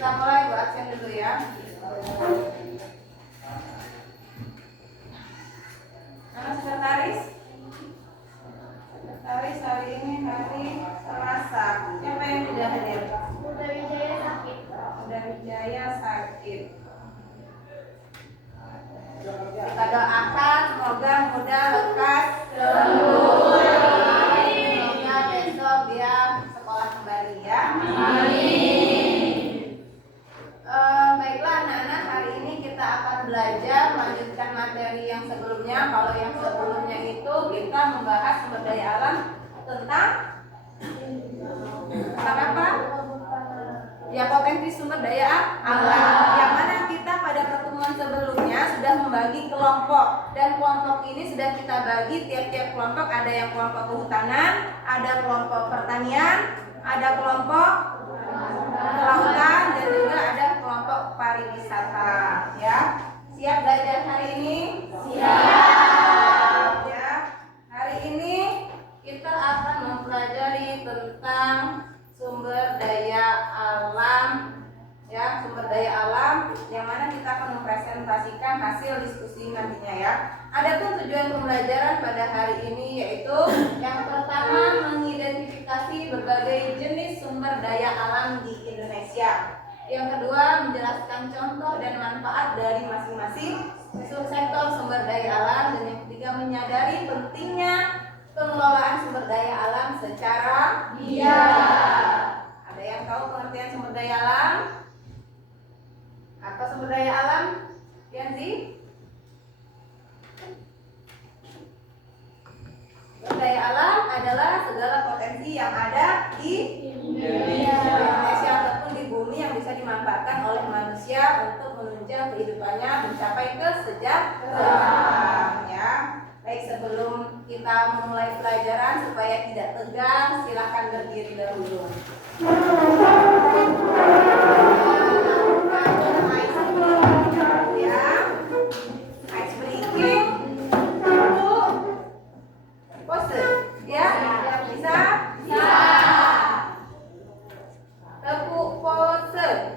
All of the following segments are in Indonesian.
Kita mulai Bu absen dulu ya. Nama sekretaris? Sekretaris hari ini hari Selasa. Siapa yang tidak hadir? Uda Wijaya sakit. Uda Wijaya sakit. Kita doakan semoga mudah lekas sembuh. Semoga besok dia sekolah kembali ya. Baiklah anak-anak, hari ini kita akan belajar melanjutkan materi yang sebelumnya. Kalau yang sebelumnya itu kita membahas sumber daya alam tentang apa? Ya, potensi sumber daya alam. Yang mana kita pada pertemuan sebelumnya sudah membagi kelompok, dan kelompok ini sudah kita bagi tiap-tiap kelompok. Ada yang kelompok kehutanan, ada kelompok pertanian, ada kelompok kelautan, dan juga ada kelompok pariwisata. Ya, siap belajar hari ini? Siap. Ya, hari ini kita akan mempelajari tentang sumber daya alam, ya, sumber daya alam, yang mana kita akan mempresentasikan hasil diskusi nantinya ya. Adapun tujuan pembelajaran pada hari ini yaitu yang pertama mengidentifikasi berbagai jenis sumber daya alam di Indonesia. Yang kedua menjelaskan contoh dan manfaat dari masing-masing subsektor sumber daya alam, dan yang ketiga menyadari pentingnya pengelolaan sumber daya alam secara bijak. Ada yang tahu pengertian sumber daya alam? Apa sumber daya alam? Yanzi? Sumber daya alam adalah segala potensi yang ada di Indonesia ataupun di bumi yang bisa dimanfaatkan oleh manusia untuk menunjang kehidupannya mencapai kesejahteraan ya. Baik, sebelum kita memulai pelajaran supaya tidak tegang, silakan berdiri dahulu. Ya, ice breaking, pose, ya, bisa? Bisa. Tepuk pose.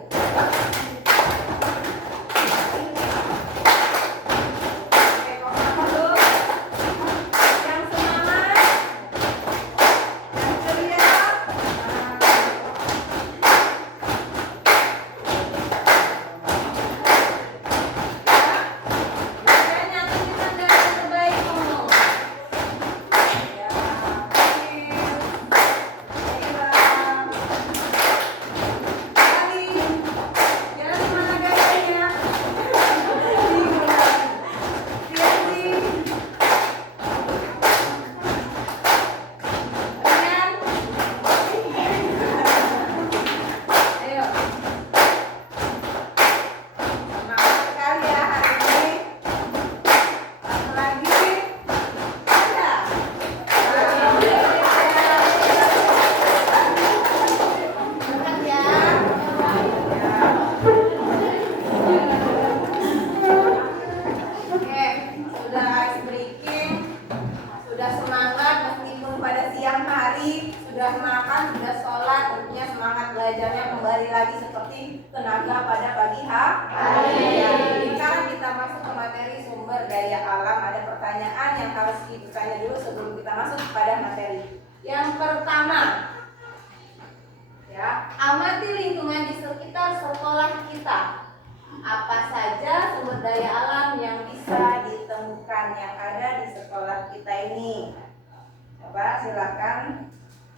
Silakan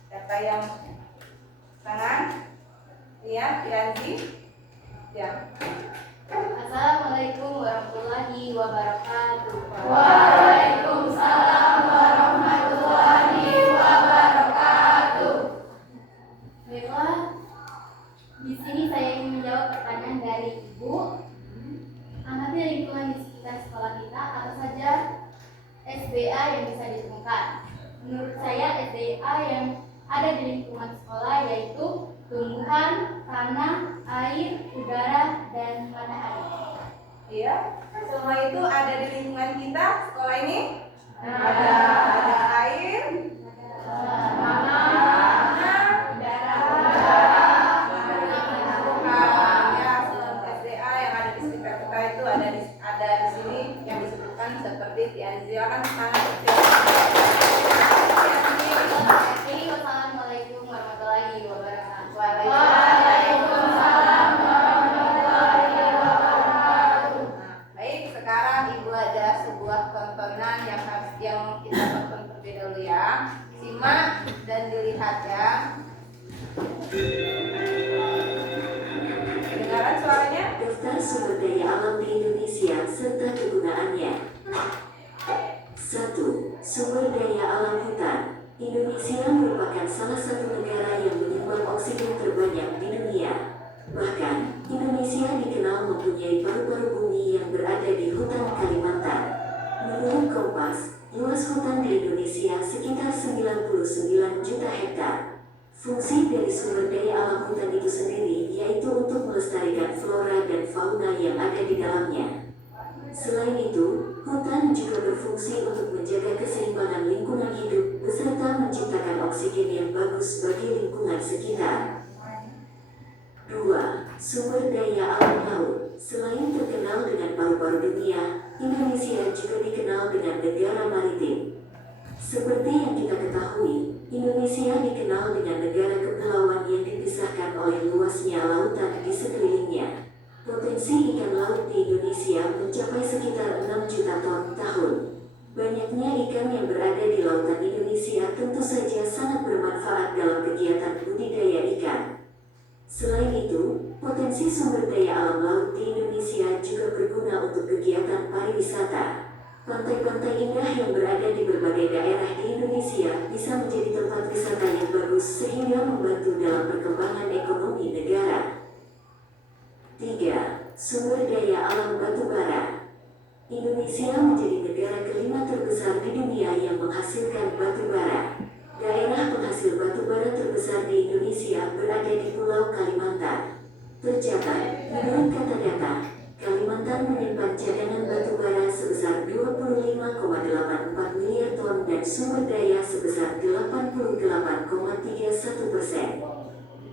siapa yang tangan? Iya, Yanzi. Ya. Assalamualaikum warahmatullahi wabarakatuh. Waalaikumsalam warahmatullahi wabarakatuh. Baiklah, di sini saya ingin menjawab pertanyaan dari Ibu. Amati lingkungan di sekitar sekolah kita, apa saja SDA yang bisa ditemukan? Menurut saya SDA yang ada di lingkungan sekolah yaitu tumbuhan, tanah, air, udara, dan matahari. Iya, semua itu ada di lingkungan kita sekolah ini. Ada air, tanah, udara, tumbuhan. sumber daya alam di Indonesia serta kegunaannya. 1. Sumber daya alam hutan. Indonesia merupakan salah satu negara yang menyumbang oksigen terbanyak di dunia. Bahkan, Indonesia dikenal mempunyai paru-paru bumi yang berada di hutan Kalimantan. Menurut Kompas, luas hutan di Indonesia sekitar 99 juta hektar. Fungsi dari sumber daya alam hutan itu sendiri yaitu untuk melestarikan flora dan fauna yang ada di dalamnya. Selain itu, hutan juga berfungsi untuk menjaga keseimbangan lingkungan hidup beserta menciptakan oksigen yang bagus bagi lingkungan sekitar. 2. Sumber daya alam laut. Selain terkenal dengan paru-paru dunia, Indonesia juga dikenal dengan negara maritim. Seperti yang kita ketahui, Indonesia dikenal dengan negara kepulauan yang dipisahkan oleh luasnya lautan di sekelilingnya. Potensi ikan laut di Indonesia mencapai sekitar 6 juta ton tahun. Banyaknya ikan yang berada di lautan Indonesia tentu saja sangat bermanfaat dalam kegiatan budidaya ikan. Selain itu, potensi sumber daya alam laut di Indonesia juga berguna untuk kegiatan pariwisata. Pantai-pantai indah yang berada di berbagai daerah di Indonesia bisa menjadi tempat wisata yang bagus sehingga membantu dalam perkembangan ekonomi negara. 3. Sumber daya alam batu bara. Indonesia menjadi negara kelima terbesar di dunia yang menghasilkan batu bara. Daerah penghasil batu bara terbesar di Indonesia berada di Pulau Kalimantan. Tercatat, menurut kata-data, Kalimantan menyimpan cadangan batu bara sebesar 25,84 miliar ton dan sumber daya sebesar 88,31%.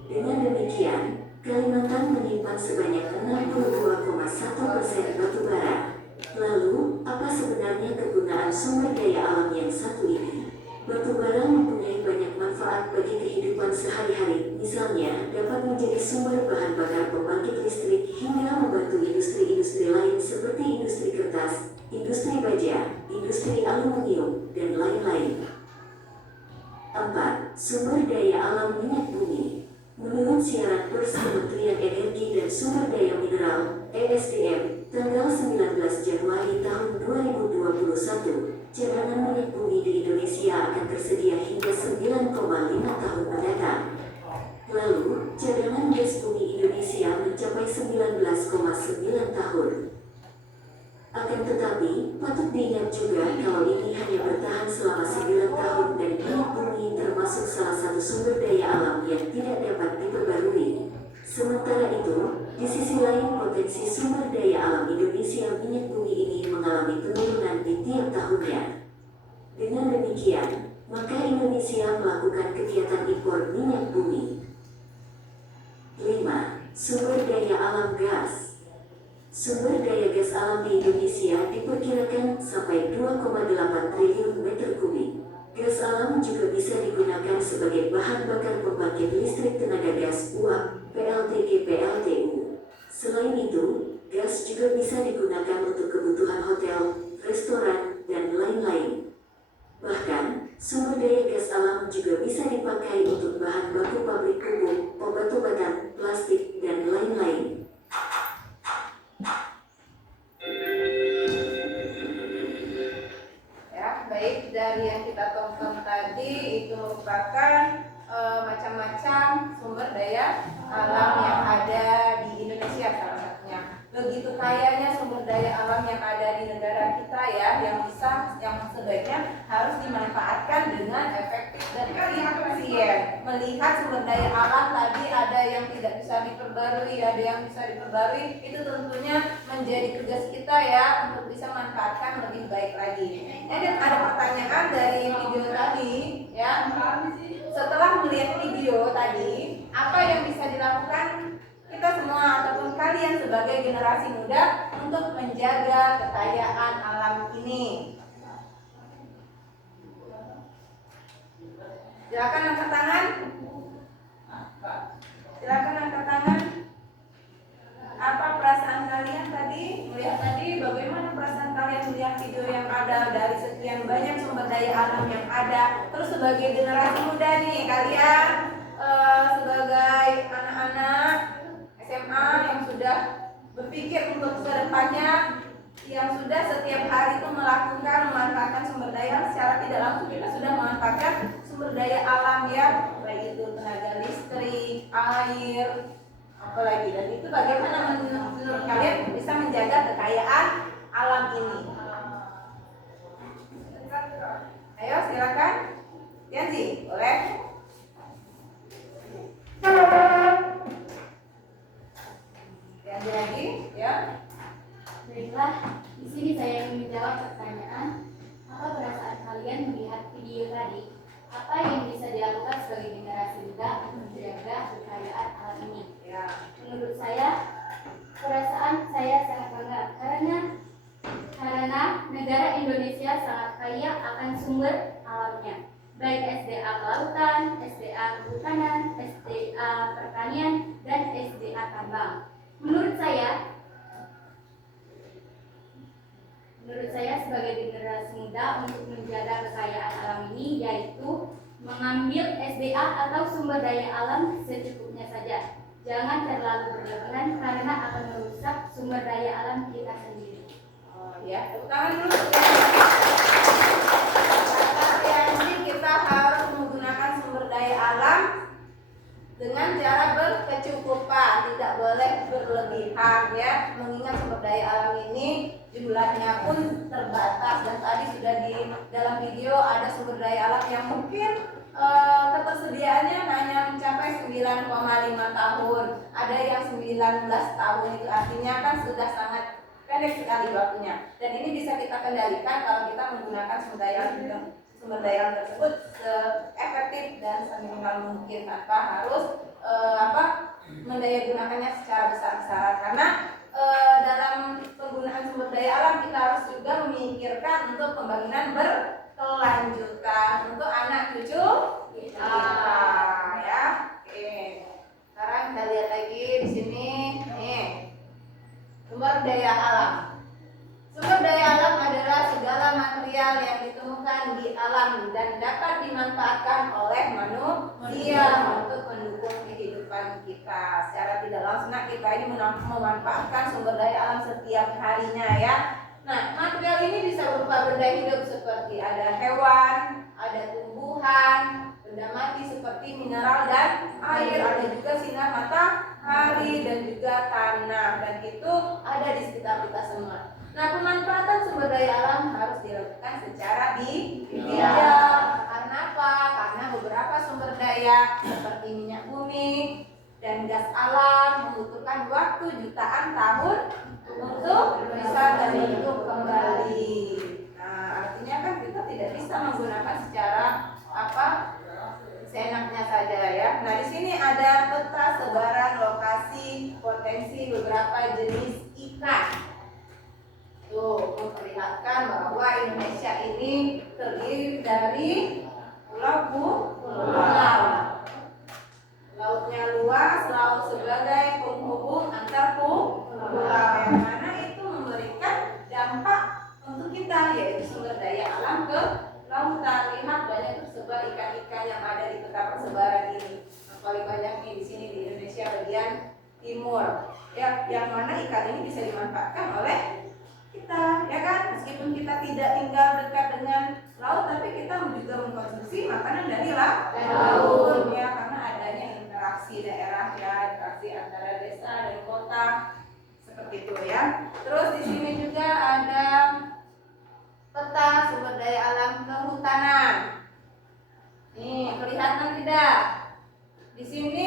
Dengan demikian, Kalimantan menyimpan sebanyak 62,1% batu bara. Lalu, apa sebenarnya kegunaan sumber daya alam yang satu ini? Batu bara mempunyai banyak manfaat bagi kehidupan sehari-hari, misalnya dapat menjadi sumber bahan bakar pembangkit listrik hingga membantu industri-industri lain seperti industri kertas, industri baja, industri aluminium, dan lain-lain. 4. Sumber daya alam minyak bumi. Menurut siaran pers Kementerian Energi dan Sumber Daya Mineral (ESDM) tanggal 19 Januari tahun 2021, cadangan minyak bumi di Indonesia akan tersedia hingga 9,5 tahun mendatang. Lalu, cadangan gas bumi Indonesia mencapai 19,9 tahun. Akan tetapi, patut diingat juga kalau ini hanya bertahan selama 9 tahun dan minyak bumi termasuk salah satu sumber daya alam yang tidak dapat diperbarui. Sementara itu, di sisi lain potensi sumber daya alam Indonesia minyak bumi ini mengalami penurunan di tiap tahunnya. Dengan demikian, maka Indonesia melakukan kegiatan impor minyak bumi. 5. Sumber daya alam gas. Sumber daya gas alam di Indonesia diperkirakan sampai 2,8 triliun meter kubik. Gas alam juga bisa digunakan sebagai bahan bakar pembangkit listrik tenaga gas uap, PLTG/PLTU. Selain itu, gas juga bisa digunakan untuk kebutuhan hotel, restoran, dan lain-lain. Bahkan, sumber daya gas alam juga bisa dipakai untuk bahan baku pabrik pupuk, obat-obatan, plastik, dan lain-lain. Baik, dari yang kita tonton tadi itu merupakan macam-macam sumber daya alam yang ada di Indonesia salah satunya. Begitu kayanya sumber daya alam yang ada di negara kita ya, yang sebaiknya harus dimanfaatkan dengan efektif dan efisien. Melihat sumber daya alam tadi ada yang tidak bisa diperbarui, ada yang bisa diperbarui, itu tentunya menjadi tugas kita ya untuk bisa manfaatkan lebih baik lagi. Dan ada pertanyaan dari video tadi ya. Setelah melihat video tadi, apa yang bisa dilakukan kita semua ataupun kalian sebagai generasi muda untuk menjaga kekayaan alam ini? Silakan angkat tangan. Silakan angkat tangan. Apa perasaan kalian tadi melihat tadi? Bagaimana perasaan kalian melihat video yang ada dari sekian banyak sumber daya alam yang ada? Terus sebagai generasi muda nih, kalian sebagai anak-anak SMA yang sudah berpikir untuk kedepannya yang sudah setiap hari itu melakukan memanfaatkan sumber daya secara tidak langsung kita sudah memanfaatkan sumber daya alam ya, baik itu tenaga listrik, air, apalagi, dan itu bagaimana menurut kalian bisa menjaga kekayaan alam ini? Ayo silakan, Yanzi, boleh? Yanzi lagi, ya. Baiklah, di sini saya ingin menjawab pertanyaan, apa perasaan kalian melihat video tadi? Apa yang bisa dilakukan sebagai generasi muda untuk menjaga kekayaan alam ini? Ya. Menurut saya, perasaan saya sangat bangga karena negara Indonesia sangat kaya akan sumber alamnya, baik SDA kelautan, SDA kehutanan, SDA pertanian, dan SDA tambang. Menurut saya sebagai generasi muda untuk menjaga kekayaan alam ini yaitu mengambil SDA atau sumber daya alam secukupnya saja. Jangan terlalu berlebihan karena akan merusak sumber daya alam kita sendiri. Oh ya, tepuk tangan dulu. Kata Yanzi, kita harus menggunakan sumber daya alam dengan cara berkecukupan, tidak boleh berlebihan ya. Mengingat sumber daya alam ini jumlahnya pun terbatas, dan tadi sudah di dalam video ada sumber daya alam yang mungkin ketersediaannya hanya mencapai 9,5 tahun, ada yang 19 tahun, itu artinya kan sudah sangat pendek sekali waktunya. Dan ini bisa kita kendalikan kalau kita menggunakan sumber daya tersebut seefektif dan seminimal mungkin tanpa harus mendayagunakannya secara besar-besaran, karena dalam penggunaan sumber daya alam kita harus juga memikirkan untuk pembangunan berkelanjutan untuk anak cucu kita ya. Oke. Sekarang kita lihat lagi di sini nih. Sumber daya alam. Sumber daya alam adalah segala material yang ditemukan di alam dan dapat dimanfaatkan oleh manusia untuk mendukung kehidupan kita. Secara tidak langsung kita ini memanfaatkan sumber daya alam setiap harinya ya. Nah, material ini bisa berupa benda hidup seperti ada hewan, ada tumbuhan, benda mati seperti mineral dan air, ada juga sinar matahari dan juga tanah, dan itu ada di sekitar kita semua. Nah, pemanfaatan sumber daya alam harus dilakukan secara bijak. Karena apa? Karena beberapa sumber daya seperti minyak bumi dan gas alam membutuhkan waktu jutaan tahun untuk bisa terbentuk kembali. Nah, artinya kan kita tidak bisa menggunakan secara seenaknya saja ya. Nah, di sini ada peta sebaran lokasi potensi beberapa jenis ikan. Tuh, memperlihatkan bahwa Indonesia ini terdiri dari pulau. Lautnya luas, laut sebagai penghubung antar pulau, yang mana itu memberikan dampak untuk kita, yaitu sumber daya alam ke lautan. Lihat banyak tersebar ikan-ikan yang ada di peta persebaran ini. Nah, paling banyak nih di sini di Indonesia bagian timur. Ya, yang mana ikan ini bisa dimanfaatkan oleh kita, ya kan? Meskipun kita tidak tinggal dekat dengan laut, tapi kita juga mengkonsumsi makanan dari laut, ya, karena adanya interaksi daerah ya, interaksi antara desa dan kota seperti itu ya. Terus di sini juga ada peta sumber daya alam kehutanan. Nih, kelihatan tidak? Di sini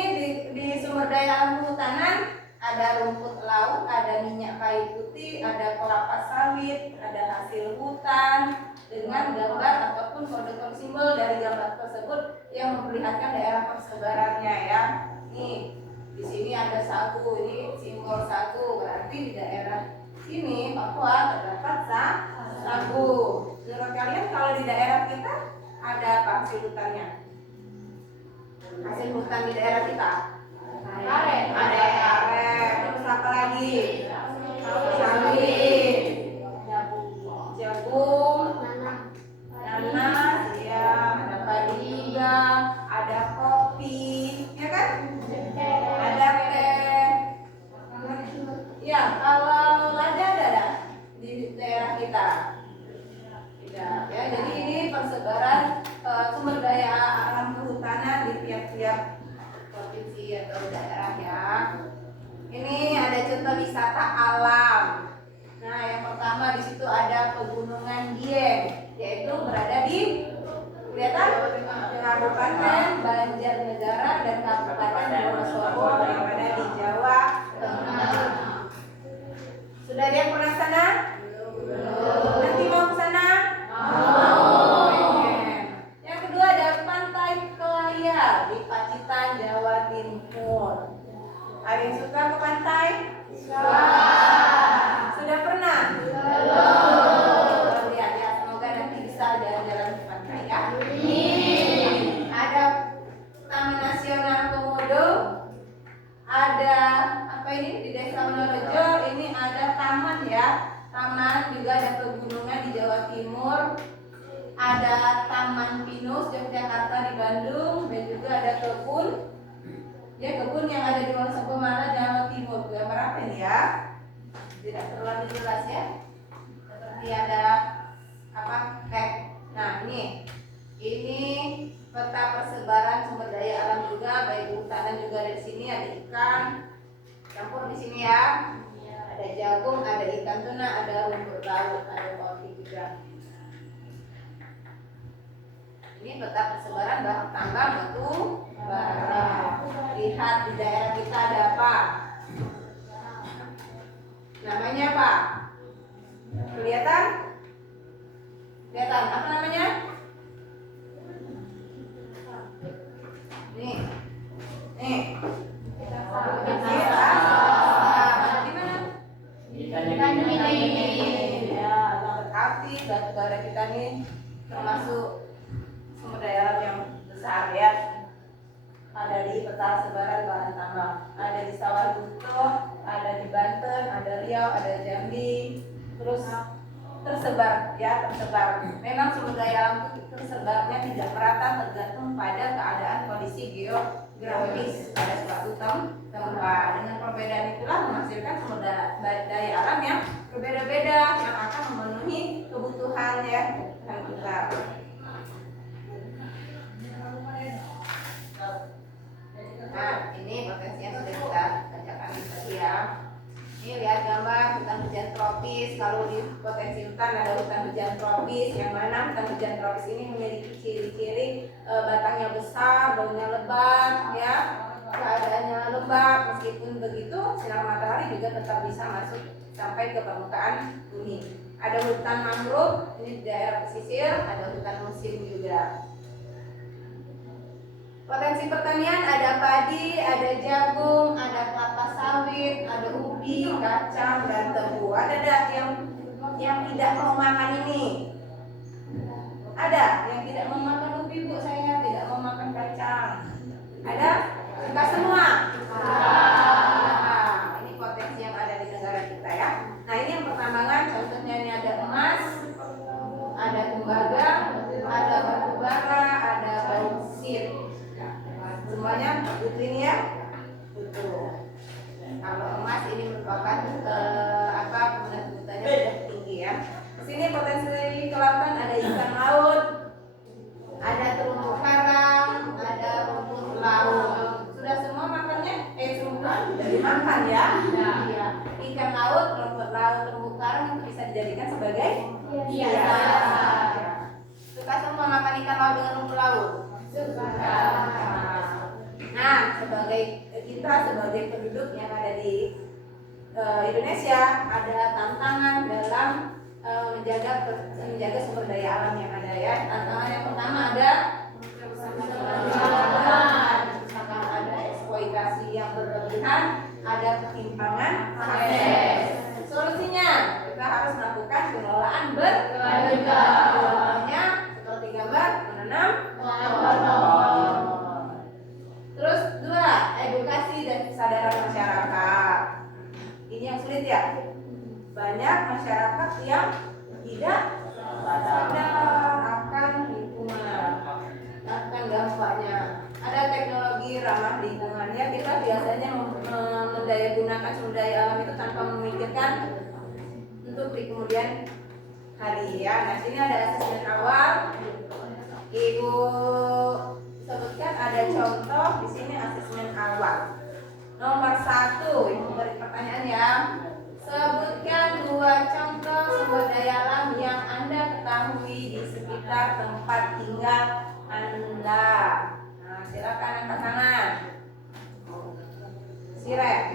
di sumber daya alam kehutanan ada rumput laut, ada minyak kayu putih, ada kelapa sawit, ada hasil hutan dengan gambar ataupun kode-kode simbol dari gambar tersebut yang memperlihatkan daerah persebarannya ya. Nih, di sini ada sagu, ini simbol sagu, berarti di daerah sini Papua terdapat sagu. Menurut kalian kalau di daerah kita ada apa hasil hutannya? Hasil hutan di daerah kita? Karet. Ada karet. Terus apa lagi? Sawit, jagung, nanas, ya, ada padi juga, ada kopi, ya kan? Ada teh. Ya, Ya, kalau lada ada di daerah kita. Tidak, ya. Jadi ini persebaran sumber daya alam kehutanan di tiap-tiap provinsi atau daerah ya. Ini ada contoh wisata alam. Nah, yang pertama di situ ada Pegunungan Dieng, yaitu berada di kelihatan Kabupaten Banjarnegara dan Kabupaten Wonosobo yang ada di Jawa Tengah. Sudah ada yang pernah sana? Nanti mau ke sana? Yang kedua ada Pantai Kelaya di Pacitan, Jawa Timur. Ada yang suka ke pantai? Sudah pernah? Belum. Lihat ya, semoga nanti bisa jalan-jalan ke pantai ya. Ada Taman Nasional Komodo. Ada apa ini di Desa Wonorejo? Ini ada taman ya. Taman, juga ada pegunungan di Jawa Timur. Ada Taman Pinus Yogyakarta di Bandung, dan juga ada kebun. Ya, kebun yang ada di Wonosobo mana Jawa Timur. Gambar apa ini ya? Tidak terlalu jelas ya. Seperti ada apa? Nah, ini peta persebaran sumber daya alam juga, baik hutan juga dari sini. Ada ikan campur di sini ya. Ada jagung, ada ikan tuna, ada rumput laut, ada kopi juga. Ini peta persebaran bahan tambang batu bara. Lihat di daerah kita ada apa? Namanya apa? Kelihatan? Kelihatan apa namanya? Nih. Batu bara kita nih termasuk sumber daya alam yang besar ya. Ada di peta sebaran bahan tambang, ada di Sawah Lunto, ada di Banten, ada Riau, ada Jambi, terus tersebar ya, tersebar. Memang sumber daya alam itu tersebarnya tidak merata, tergantung pada keadaan kondisi geografis pada suatu tempat. Dengan perbedaan itulah menghasilkan sumber daya alam yang berbeda-beda yang akan memenuhi kebutuhan ya kita. Nah, ini potensi yang sudah kita bacakan tadi ya. Ini lihat gambar hutan hujan tropis. Kalau di potensi hutan ada hutan hujan tropis, yang mana hutan hujan tropis ini memiliki ciri-ciri batangnya besar, daunnya lebat, ya, keadaannya lembab. Meskipun begitu, sinar matahari juga tetap bisa masuk sampai ke permukaan bumi. Ada hutan mangrove, ini di daerah pesisir, ada hutan musim juga. Potensi pertanian ada padi, ada jagung, ada kelapa sawit, ada ubi, kacang, dan tebu. Ada yang tidak mau makan ini? Ada yang tidak mau makan ubi, Bu? Saya tidak mau makan kacang. Ada? Suka semua? Nah, ini potensi yang ada di negara kita ya. Nah, ini yang pertambangan, contohnya ini ada emas, ada tembaga, ada batu bara, ada bauksit. Semuanya butuh ini ya, butuh. Kalau emas ini merupakan kebutuhannya sudah tinggi ya. Sini potensi kelautan ada ikan laut, ada terumbu karang, ada rumput laut. Sudah semua makannya? Semua sudah dimakan ya. Ya. Ikan laut, rumput laut, terumbu karang itu bisa dijadikan sebagai hiasan. Suka semua makan ikan laut dengan rumput laut? Suka. Nah, kita sebagai penduduk yang ada di Indonesia ada tantangan dalam menjaga sumber daya alam yang ada ya. Tantangan yang pertama ada eksploitasi yang berlebihan, ada ketimpangan akses. Solusinya kita harus melakukan pengelolaan berkelanjutan. Contohnya seperti gambar menanam pohon. Terus dua, edukasi dan kesadaran masyarakat. Ini yang sulit ya. Banyak masyarakat yang tidak sadar akan lingkungan, akan dampaknya. Ada teknologi ramah lingkungannya. Kita biasanya mendaya gunakan sumber daya alam itu tanpa memikirkan untuk di kemudian hari ya. Nah, sini ada asesmen awal. Ibu sebutkan ada contoh di sini asesmen awal. Nomor 1, Ibu beri pertanyaan ya. Sebutkan 2 contoh sumber daya alam yang Anda ketahui di sekitar tempat tinggal Anda. Nah, silakan angkat tangan. Siret.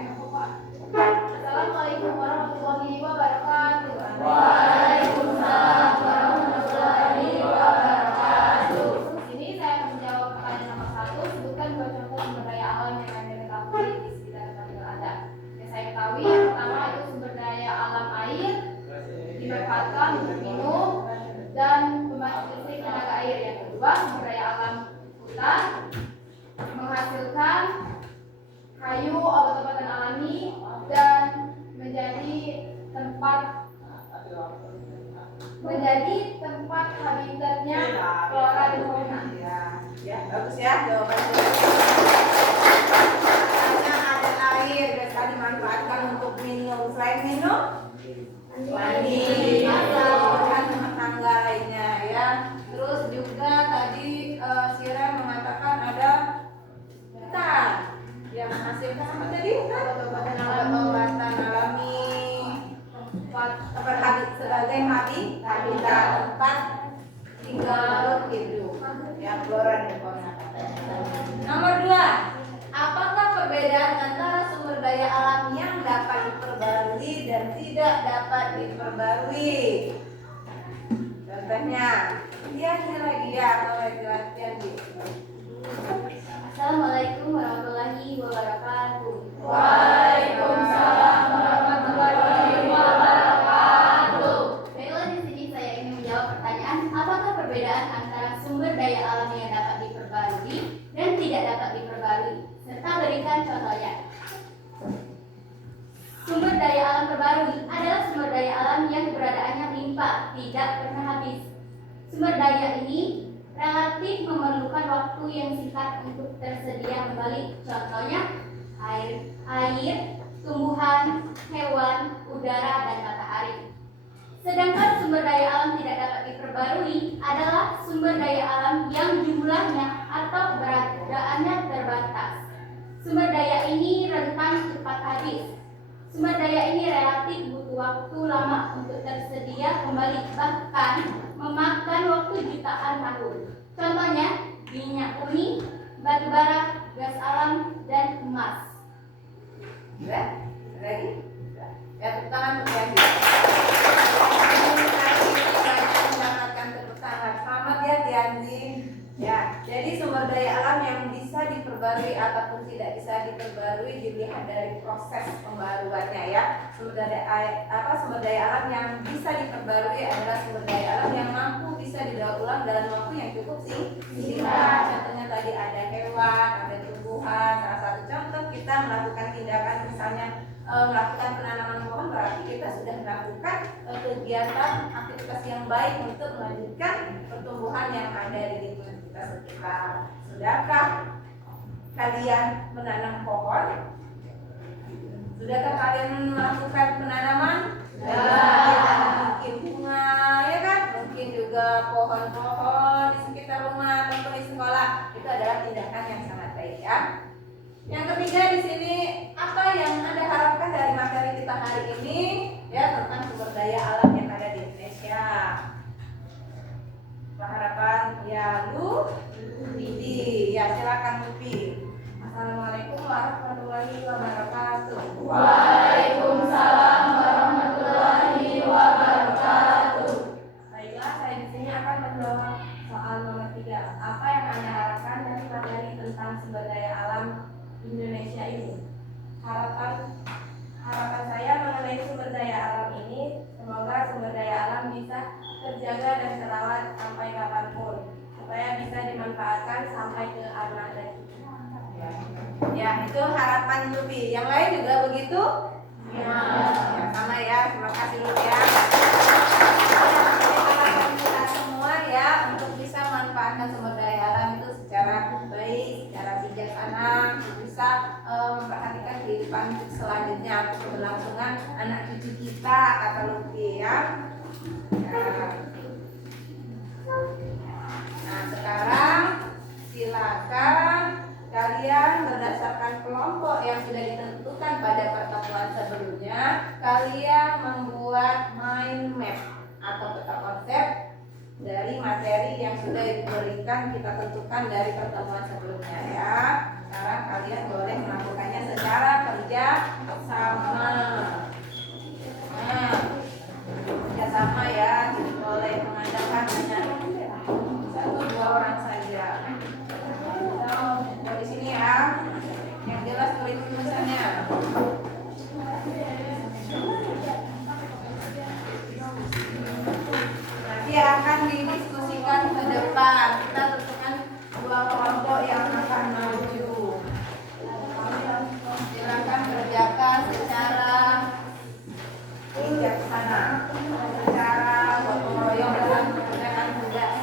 Assalamualaikum warahmatullahi wabarakatuh. Waalaikumsalam warahmatullahi wabarakatuh. Di sini saya akan menjawab pertanyaan nomor 1. Sebutkan 2 contoh sumber daya alam yang Anda ketahui di sekitar tempat tinggal Anda. Yang saya ketahui yang pertama itu sumber daya alam air dimanfaatkan untuk minum dan pembangkit listrik tenaga air. Yang kedua sumber daya alam hutan menghasilkan kayu, obat-obatan alami dan menjadi tempat habitatnya flora dan fauna. Ya, bagus ya jawabannya. Karena ada air bisa dimanfaatkan untuk minum. Selain minum, mandi, masak, rumah tangga lainnya ya. Terus juga tadi Sira mengatakan ada hutan yang menghasilkan apa tadi? Obat-obatan alami. Sebagai habitat tempat tinggal makhluk hidup yang flora dan fauna. Nomor 2, apakah perbedaan antara sumber daya alam yang dapat diperbarui dan tidak dapat diperbarui? Contohnya, Tianji lagi ya, atau latihan gitu. Assalamualaikum warahmatullahi wabarakatuh. Waalaikumsalam warahmatullahi wabarakatuh. Baiklah, di sini saya ingin menjawab pertanyaan, apakah perbedaan antara sumber daya alam yang dapat diperbarui dan tidak dapat diperbarui, serta berikan contohnya. Sumber daya alam terbarui adalah sumber daya alam yang keberadaannya limpah, tidak pernah habis. Sumber daya ini relatif memerlukan waktu yang singkat untuk tersedia kembali. Contohnya air, tumbuhan, hewan, udara, dan matahari. Sedangkan sumber daya alam tidak dapat diperbarui adalah sumber daya alam yang jumlahnya atau keberadaannya terbatas. Sumber daya ini rentan cepat habis. Sumber daya ini relatif butuh waktu lama untuk tersedia kembali, bahkan memakan waktu jutaan tahun. Contohnya minyak bumi, batu bara, gas alam, dan emas. Ya, lagi? Ya, tepuk tangan untuk Tianji. Mendapatkan tepuk tangan. Selamat ya Tianji. Ya, jadi sumber daya alam yang bisa diperbarui ataupun tidak bisa diperbarui dilihat dari proses pembaruannya ya. Sumber daya alam yang bisa diperbarui adalah sumber daya alam yang mampu bisa didaur ulang dalam waktu yang cukup singkat. Contohnya tadi ada hewan, ada tumbuhan. Salah satu contoh kita melakukan tindakan misalnya melakukan penanaman pohon, berarti kita sudah melakukan kegiatan aktivitas yang baik untuk melanjutkan pertumbuhan yang ada di lingkungan kita sekitar. Sudahkah kalian menanam pohon? Sudahkah kalian melakukan penanaman? Bikin bunga, ya kan? Mungkin juga pohon-pohon di sekitar rumah ataupun di sekolah. Itu adalah tindakan yang sangat baik ya. Yang ketiga di sini, apa yang Anda harapkan dari materi kita hari ini ya tentang sumber daya alam yang ada di Indonesia? Harapan ya Lupi. Ya, silakan Lupi. Assalamualaikum warahmatullahi wabarakatuh. Waalaikumsalam warahmatullahi wabarakatuh. Baiklah, saya di sini akan menjawab soal nomor 3. Apa yang Anda harapkan dari materi tentang sumber daya alam Indonesia ini? Harapan saya mengenai sumber daya alam ini, semoga sumber daya alam bisa terjaga dan terawat sampai kapanpun, supaya bisa dimanfaatkan sampai ke anak dan cucu. Ya, itu harapan Lupi. Yang lain juga begitu? Ya, sama ya. Terima kasih Lupi ya. Harapan kita semua ya untuk bisa manfaatkan sumber daya alam itu secara baik, secara bijaksana, bisa memperhatikan kehidupan selanjutnya atau keberlangsungan anak cucu kita, kata Lucky ya. Nah sekarang silakan kalian berdasarkan kelompok yang sudah ditentukan pada pertemuan sebelumnya, kalian membuat mind map atau peta konsep dari materi yang sudah diberikan kita tentukan dari pertemuan sebelumnya ya. Sekarang kalian boleh melakukannya secara kerja sama. Nah, kerja sama ya, jadi boleh mengandalkan hanya 1-2 orang saja. Di sini ya, yang jelas tulis tulisannya. Nanti akan didiskusikan ke depan. Kita tentukan 2 kelompok yang akan maju. Silakan kerjakan secara bijaksana, secara gotong royong dalam mengerjakan tugas.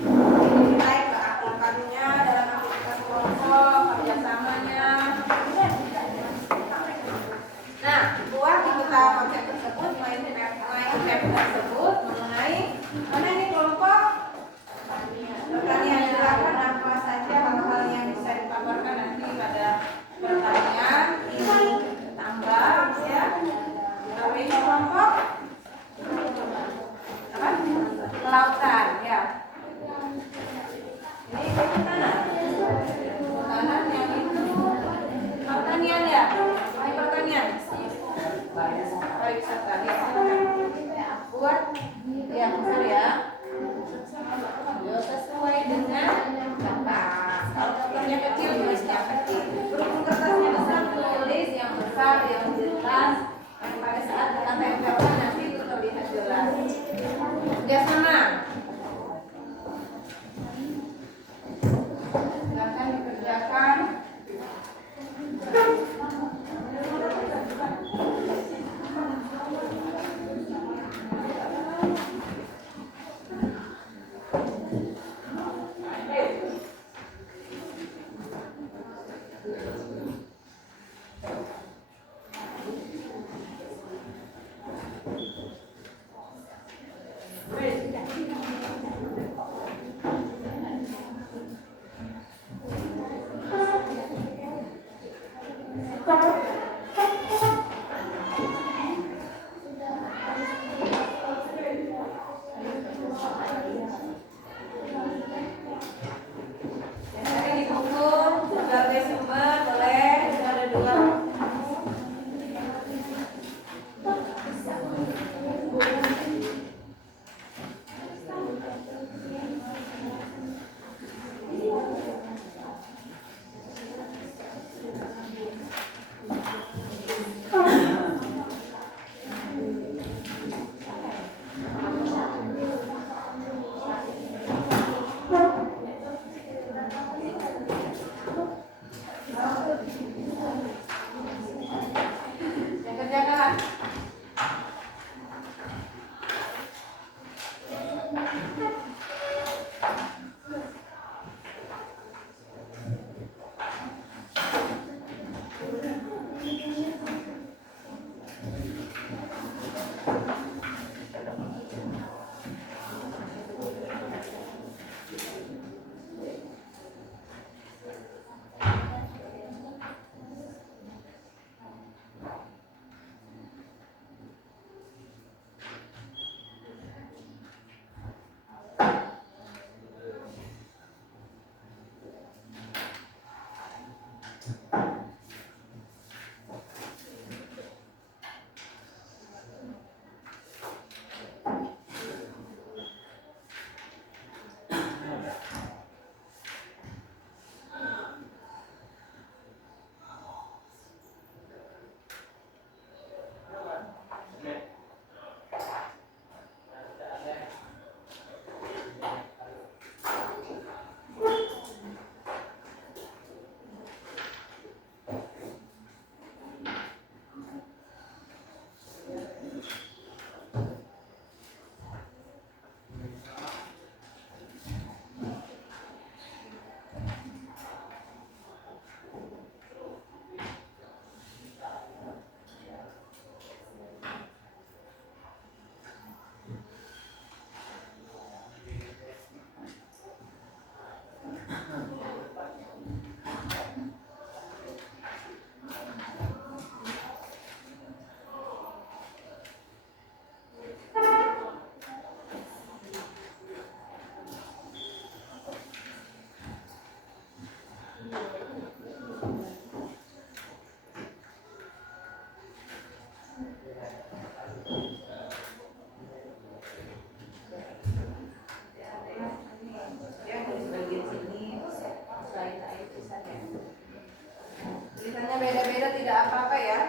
Nilai keaktifkannya dalam aktivitas kelompok, kerjasamanya. Nah, buat di peta konsep tersebut, mind map tersebut mengenai mana ini kelompok pertanian. Silakan apa saja hal-hal yang bisa dipaparkan nanti pada pertanyaan ini tambah ya. Tapi ini kelompok apa? Kelautan ya. Ini kehutanan. Kehutanan yang itu pertanian ya. Ini pertanian. Pariwisata ya. Buat ya besar ya. Sesuai dengan kertas. Kalau kertasnya kecil tulisnya kecil. Berhubung kertasnya besar tulis yang besar yang jelas. Yang pada saat kita tempelkan nanti itu terlihat jelas. Kerjasama. Silakan dikerjakan. tidak apa-apa ya.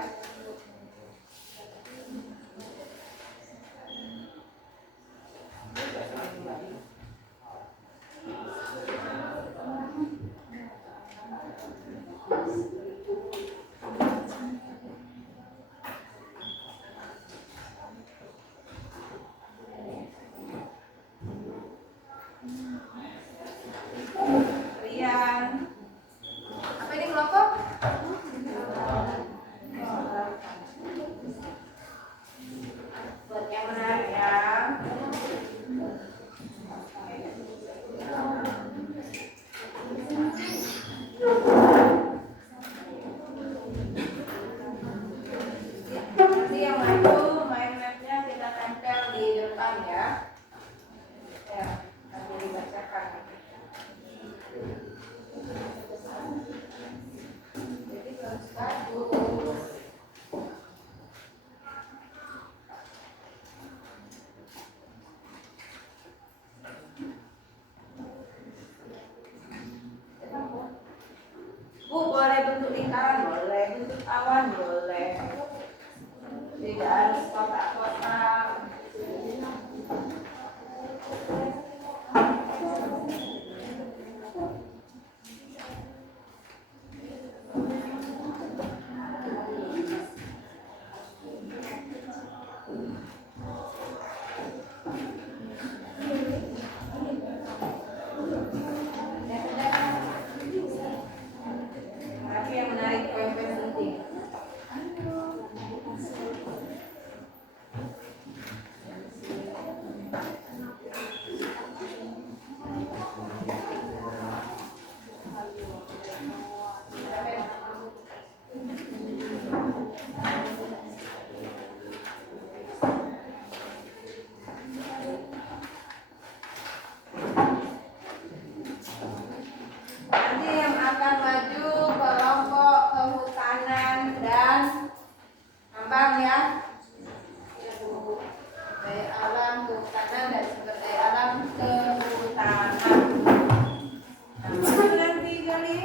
Rian, apa ini kelompok? Buat yang menarik ya. Nanti yang maju main mapnya kita tempel di depan ya. Ya, nanti dibacakan. Jadi harus bagus. Bu, boleh bentuk lingkaran, boleh bentuk awan, boleh. Tidak harus kotak-kotak. Tapi yang menarik poin-poin penting. Nanti yang akan maju kelompok kehutanan dan tambang ya. Daya alam kehutanan dan sumber daya alam kehutanan. Nah, nanti kali.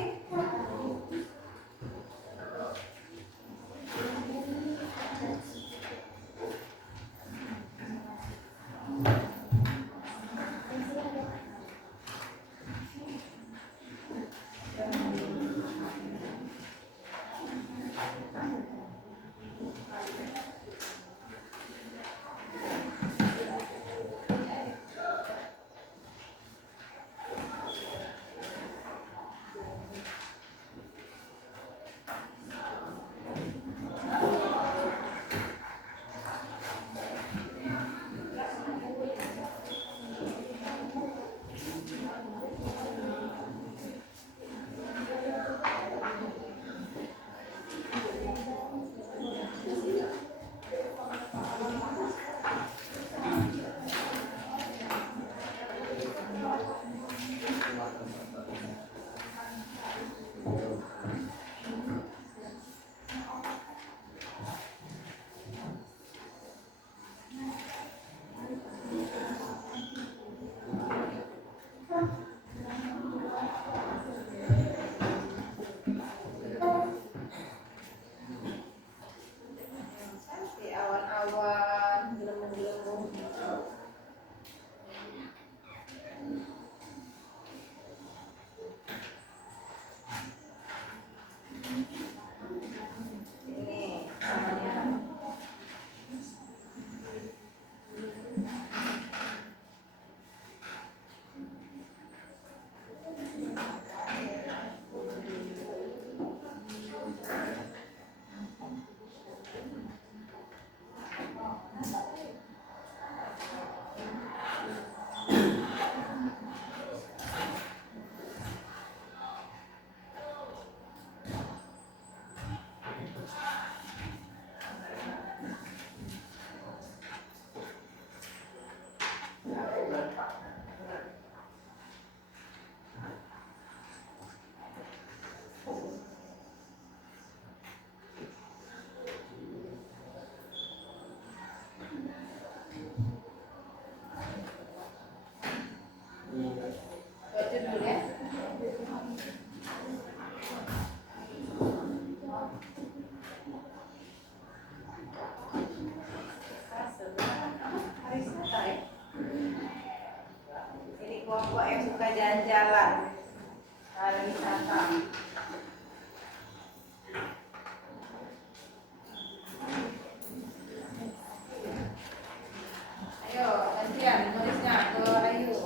jalan-jalan, pariwisata. Ayo, gantian nulisnya ke Ayu.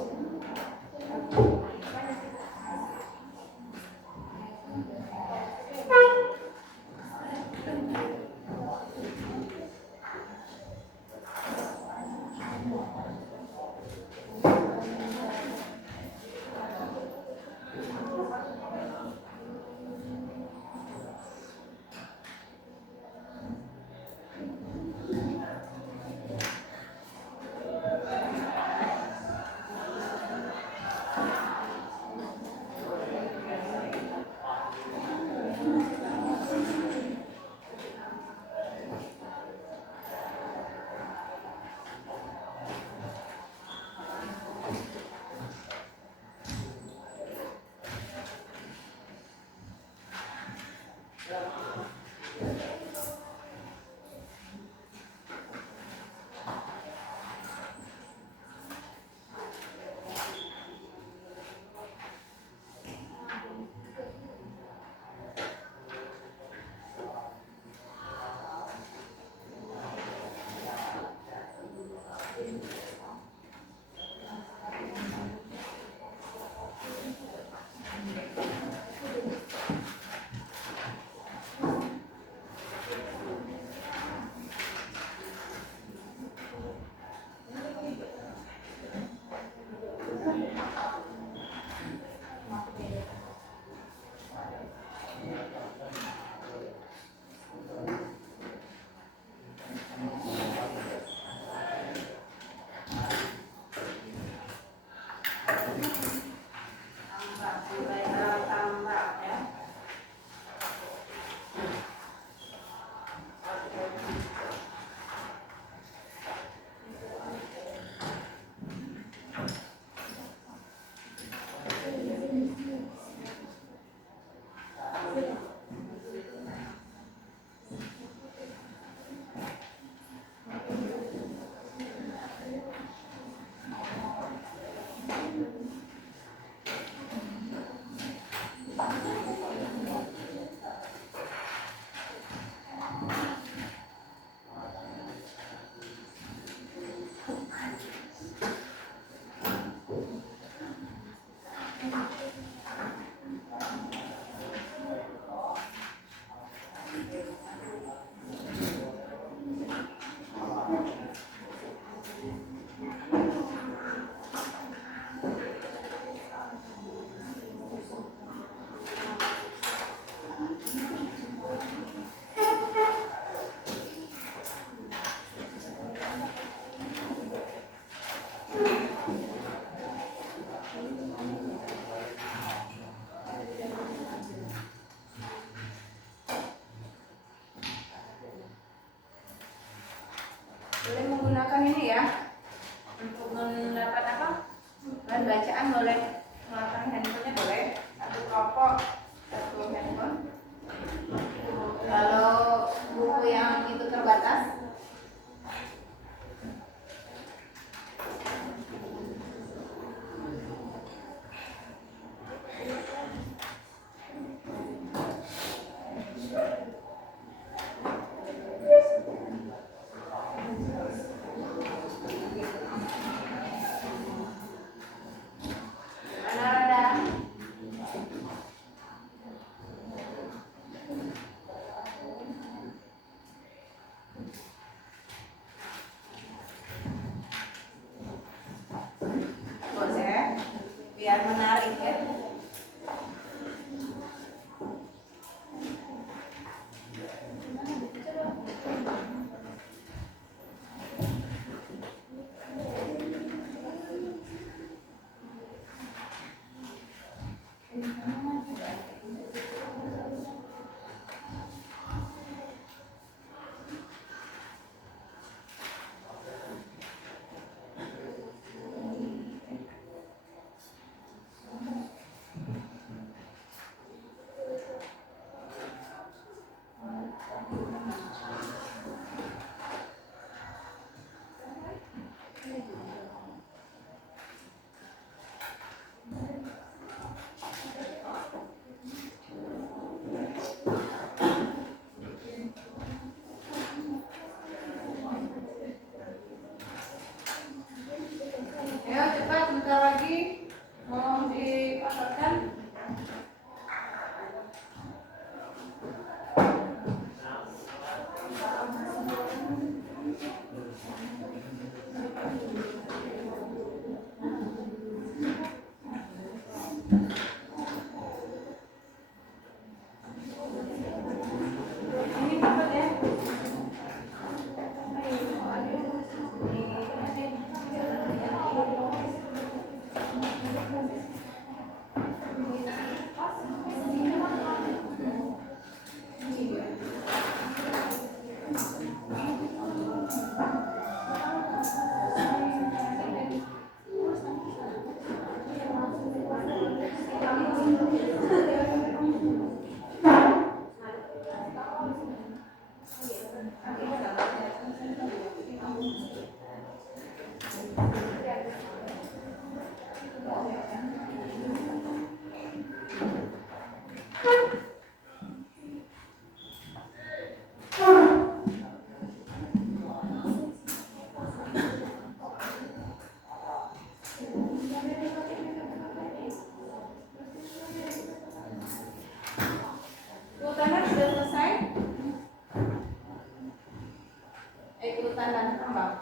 Tambah ya. Boleh menggunakan ini ya untuk mendapat apa? Bahan bacaan boleh menggunakan handphonenya boleh. Satu rokok, satu handphone. Kalau buku yang itu terbatas, biar menarik ya. hutan dan kembang.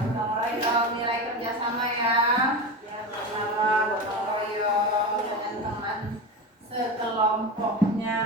Kita mulai dong nilai kerjasama ya. Yang pertama gotong royong dengan teman sekelompoknya.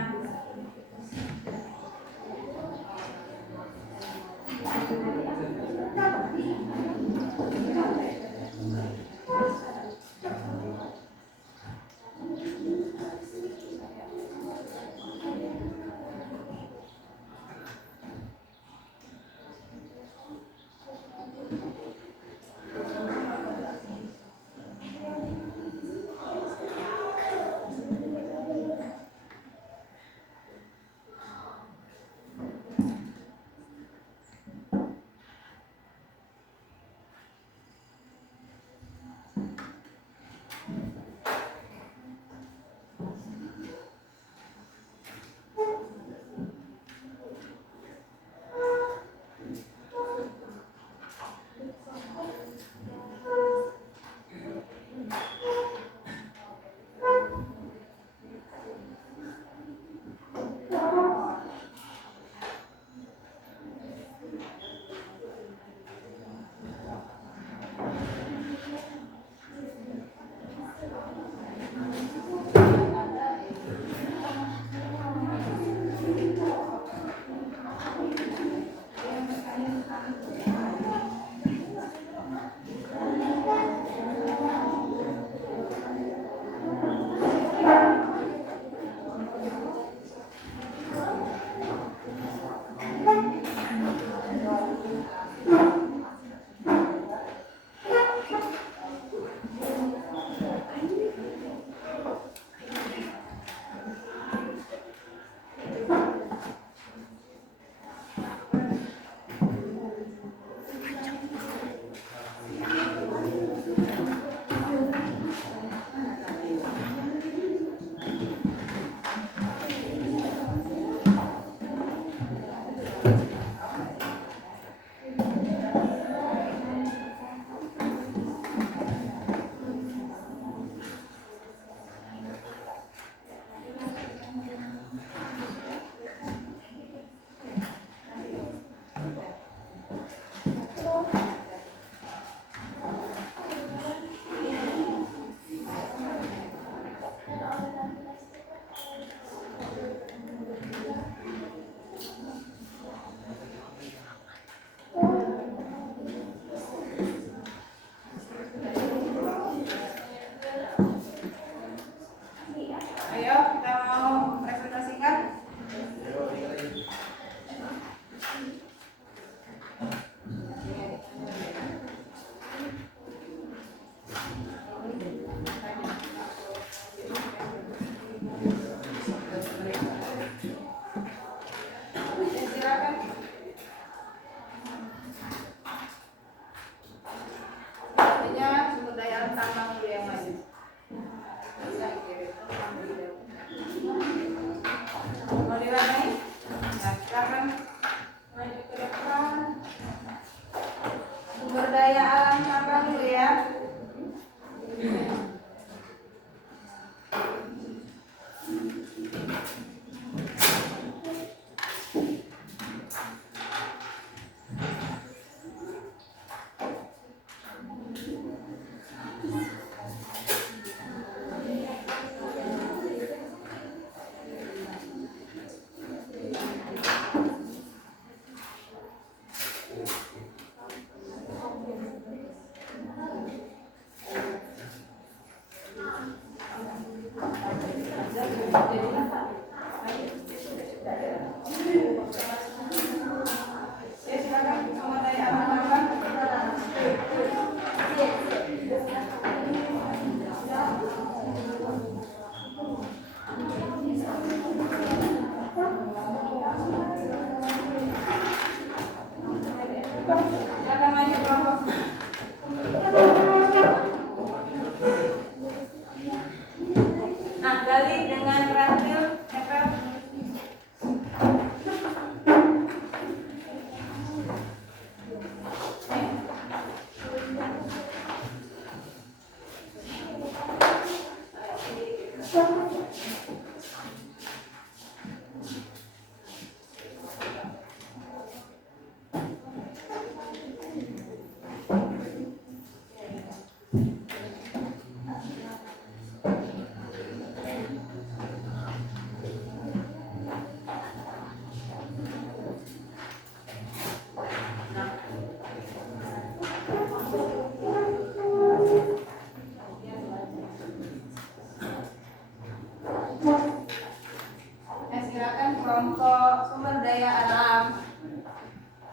kelompok sumber daya alam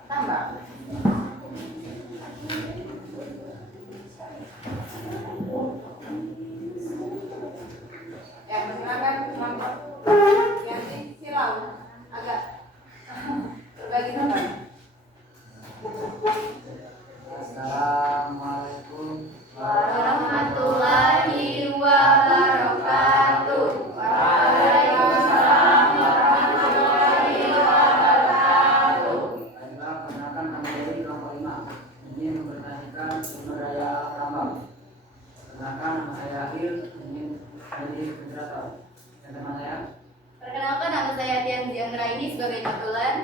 tambang. Ya, silakan kelompok yang di silau agak berbagi tempat. Assalamualaikum warahmatullahi wabarakatuh. Waalaikumsalam warahmatullahi wabarakatuh. Baiklah, perkenalkan kami dari kelompok 5 ingin mempertanyakan sumber daya tambang. Perkenalkan, nama saya Akhil, ingin menjadi moderator. Dan teman saya, Perkenalkan, nama saya Tian Ziangraini sebagai Natulan.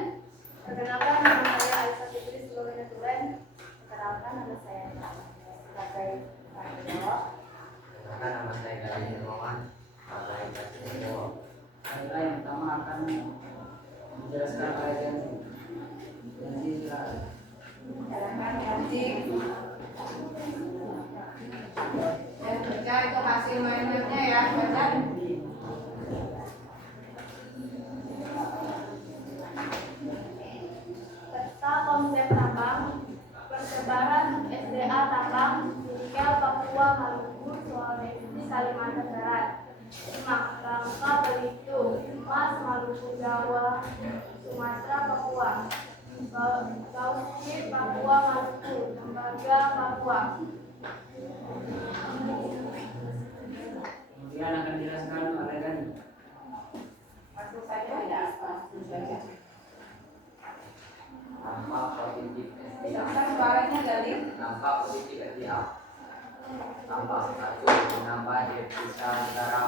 Perkenalkan, nama saya Aisyah Fitri sebagai Natulan. Perkenalkan, nama saya sebagai Pandewa. perkenalkan nama saya Galih Roman, sebagai Jawa. Baiklah, yang pertama akan menjelaskan oleh Janji. Janji, silakan. Silakan Yanti. Dan baca itu hasil mainannya ya, baca. Peta konsep tambang, persebaran SDA tambang, nikel, Papua, Maluku, Sulawesi, Kalimantan Barat. 5. Bangka, Belitung, Mas, Maluku, Jawa, Sumatera, Papua. Bauxite, Papua, Maluku, Tembaga, Papua. Kemudian akan dijelaskan oleh Gani. Masuk saja ya, langsung saja. Nampak positif SDA. Silakan suaranya Galih. Nampak positif SDA. Nampak 1. Menambah devisa negara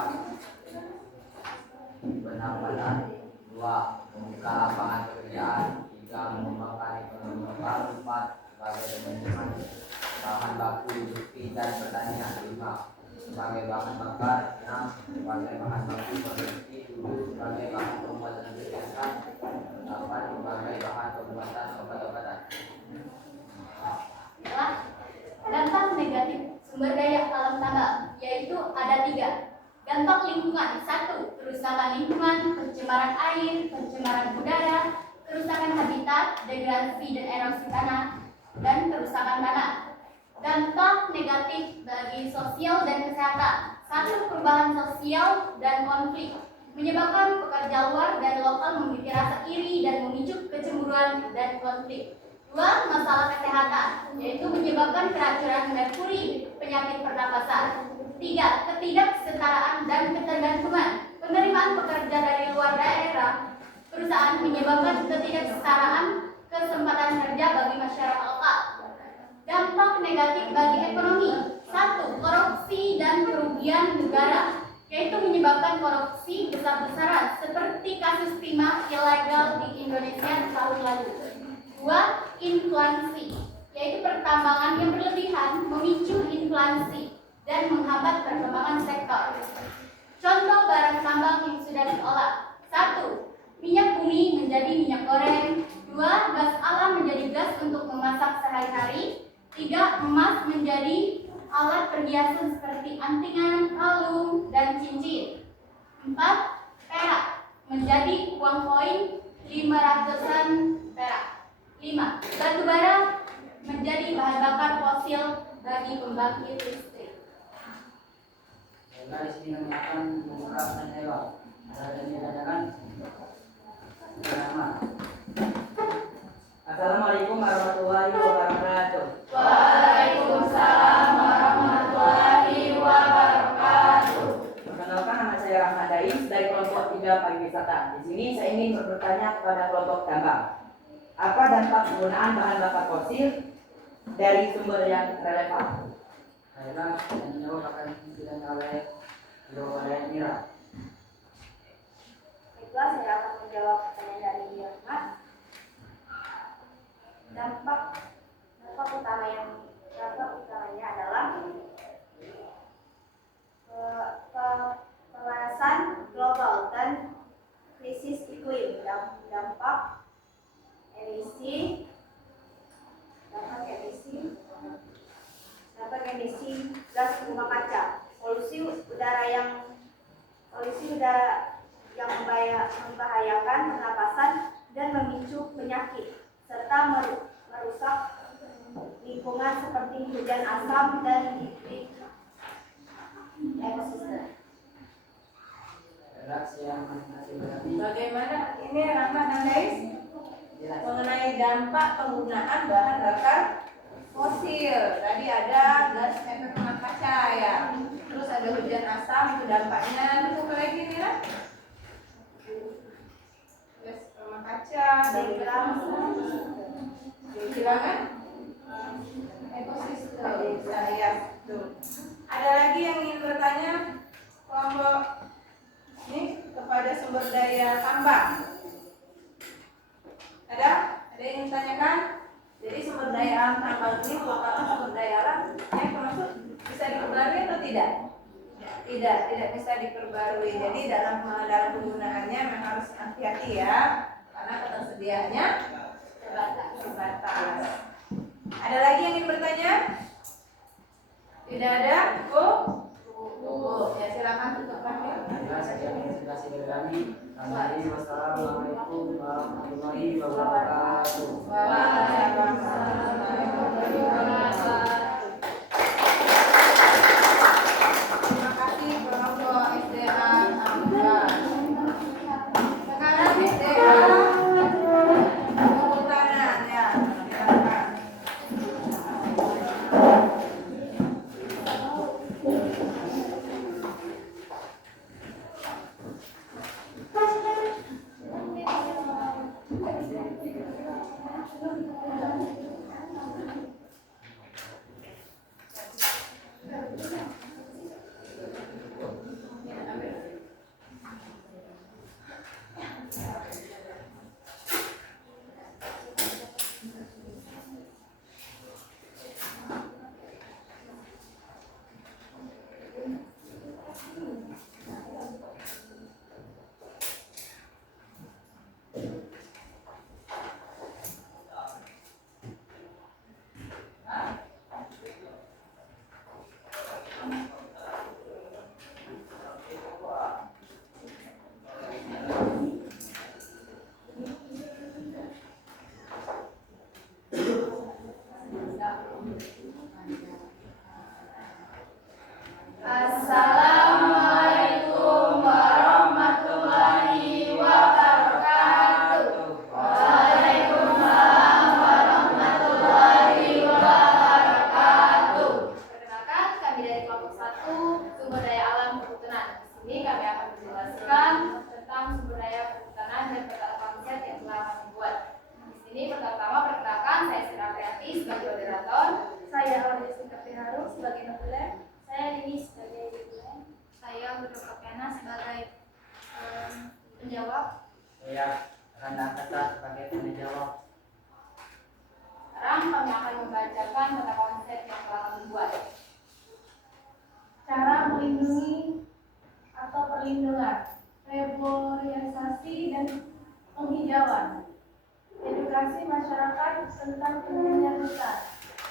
penambahan. 2. Membuka lapangan pekerjaan. 3. Mengembangkan ekonomi lokal. 4. Sebagai teman-teman bahan baku industri dan pertanian. 5. Sebagai bahan bakar. 6. Sebagai bahan baku produksi. 7. Sebagai bahan pembuatan kesehatan. 8. Sebagai bahan pembuatan obat-obatan. Adalah dampak negatif sumber daya alam tambang, yaitu ada 3. Dampak lingkungan. 1. Kerusakan lingkungan, pencemaran air, pencemaran udara, kerusakan habitat, degradasi dan erosi tanah, dan kerusakan tanah. Dampak negatif bagi sosial dan kesehatan. 1. Perubahan sosial dan konflik, menyebabkan pekerja luar dan lokal memiliki rasa iri dan memicu kecemburuan dan konflik. 2. Masalah kesehatan, yaitu menyebabkan keracunan merkuri, penyakit pernapasan. 3. Ketidaksetaraan dan ketergantungan, penerimaan pekerja dari luar daerah perusahaan menyebabkan ketidaksetaraan kesempatan kerja bagi masyarakat lokal. Dampak negatif bagi ekonomi. 1. Korupsi dan kerugian negara, yaitu menyebabkan korupsi besar-besaran seperti kasus timah ilegal di Indonesia tahun lalu. 2. Inflasi, yaitu pertambangan yang berlebihan memicu inflasi dan menghambat perkembangan sektor. Contoh barang tambang yang sudah diolah. 1. Minyak bumi menjadi minyak goreng. 2. Gas alam menjadi gas untuk memasak sehari-hari. 3. Emas menjadi alat perhiasan seperti antingan, kalung, dan cincin. 4. Perak menjadi uang koin 500-an perak. 5. Batu bara menjadi bahan bakar fosil bagi pembangkit listrik. Baiklah, di sini kami akan membuka pertanyaan jawab. Ada yang ditanyakan? Pertama. Assalamualaikum warahmatullahi wabarakatuh. Waalaikumsalam warahmatullahi wabarakatuh. Perkenalkan, nama saya Rahmat Dais dari kelompok 3 pariwisata. Di sini saya ingin bertanya kepada kelompok tambang. Apa dampak penggunaan bahan bakar fosil dari sumber yang relevan? Baiklah, yang menjawab akan ditanya oleh Ibu Mira. Baiklah, saya akan menjawab pertanyaan dari Rahmat. Dampak utamanya adalah pemanasan global dan krisis iklim. Dampak emisi gas rumah kaca, polusi udara yang membahayakan pernapasan dan memicu penyakit, serta merusak lingkungan seperti hujan asam dan iklim ekosistem. Redaksi yang masih berarti. Bagaimana ini Rahmat dan Dais mengenai dampak penggunaan bahan bakar fosil? Tadi ada gas efek rumah kaca ya, terus ada hujan asam, itu dampaknya. Terus apa lagi nih ya? Gas rumah kaca, kehilangan ekosistem. Ya, betul. Ada lagi yang ingin bertanya kelompok ini kepada sumber daya tambang? Ada yang ingin tanyakan? Jadi sumber daya alam tambang ini merupakan sumber daya alam yang termasuk bisa diperbarui atau tidak? Tidak bisa diperbarui. Jadi dalam penggunaannya memang harus hati-hati ya, karena ketersediaannya terbatas. Ada lagi yang ingin bertanya? Tidak ada? Ya silakan tutup kami. Saya presentasi dari kami. Wassalamualaikum warahmatullahi wabarakatuh. Terima kasih kelompok SDA Hamka. Sekarang SDA Kehutanan ya. Silakan. Assalamualaikum warahmatullahi wabarakatuh. Waalaikumsalam warahmatullahi wabarakatuh. Perkenalkan, kami dari kelompok 1 sumber daya alam perhutanan. Di sini kami akan menjelaskan tentang sumber daya perhutanan dan beberapa konsep yang telah kami buat. Di sini pertama perkenalkan, saya Sira Priati sebagai moderator, Saya Aurelia Harum sebagai notulen. saya Dini sebagai judulnya, saya Guru Kapena sebagai penjawab. Saya Randa Kata sebagai penjawab. Sekarang kami akan membacakan tentang konsep yang telah kami buat. Cara melindungi atau perlindungan, reboisasi dan penghijauan, edukasi masyarakat tentang pentingnya hutan,